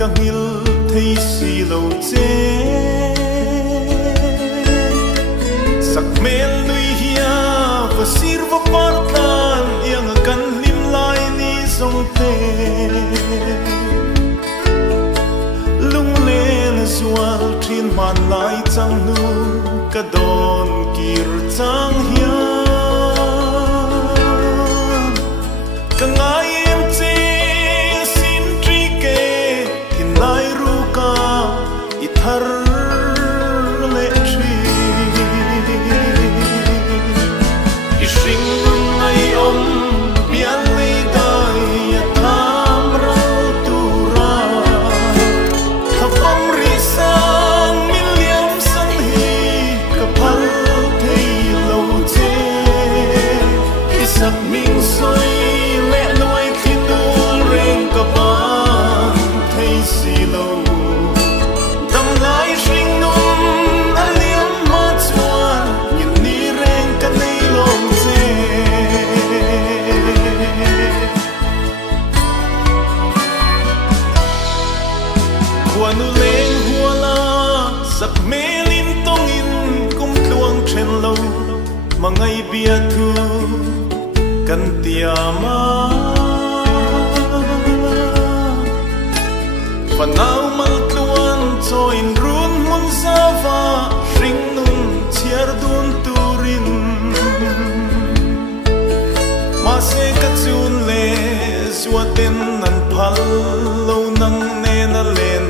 ka ngil thei si lo che sak mel nui hia va sir va partan yang kan lim lai ni song te lung len sual thin man lai chang nu ka don kir chang hia ka ngai em che sin tri ke hin lai ru ka I thar le tri I sing ngai om pian le dai ya tham ra tu ra tha pom ri sang min liam sang hi ka phal thei lo che I sak ming soi Quanu leng huala sak melin tongin kum tluang chen lo mangai bia thu kan tiama fanau mal tluan choin run mun sava ring nun chiar dun turin ma se ka chun le suaten nan phal lo nang ne na len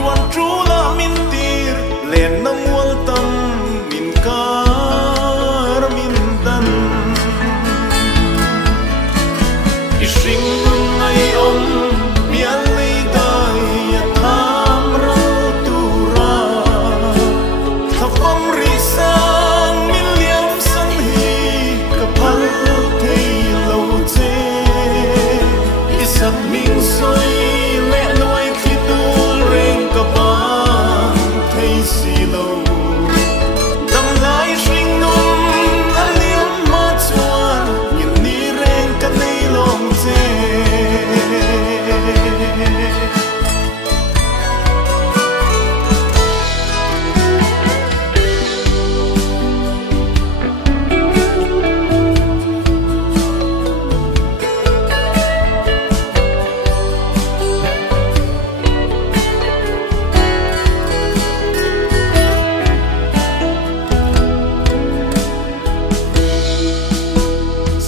chuan chula min tir len na mual tam min kar min dan I sing ngai om pian le dai ya tham ra tu ra tha pom ri sang min liam sang hi ka phal thei lo che I sak ming soi le loi khi tu ka ban thei si lo dam lai swing num aliam ma chuan yin ni reng ka nei long che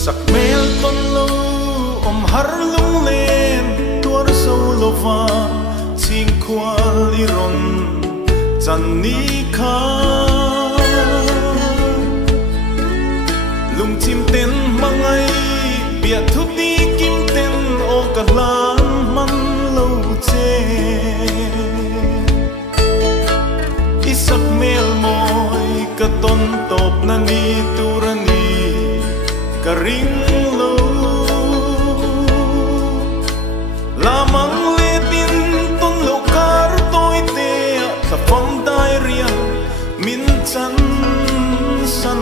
sak mel ton lo om har lung len tuar so lo va ching khwal I ron chan ni kha lung chim ten mangai bia thu ti kim ten o ka lan man lo che I sak mel moi ka ton top na ni turani ka ring lo lamang le tin ton lo kar toi te sa phong dai riang min chan san